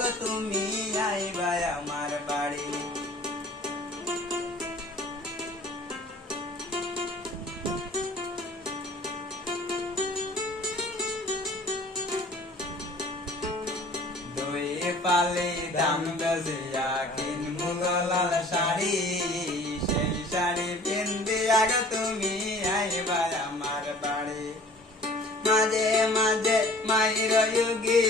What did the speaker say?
গো তুমি আইবা আমার বাড়ি। দুই পালে দাম বেজিয়া কিনবো গো লাল শাড়ি, সেই শাড়ি পিন্দিয়া গো তুমি আইবা আমার বাড়ি। মাঝে মাঝে মায়ের যোগী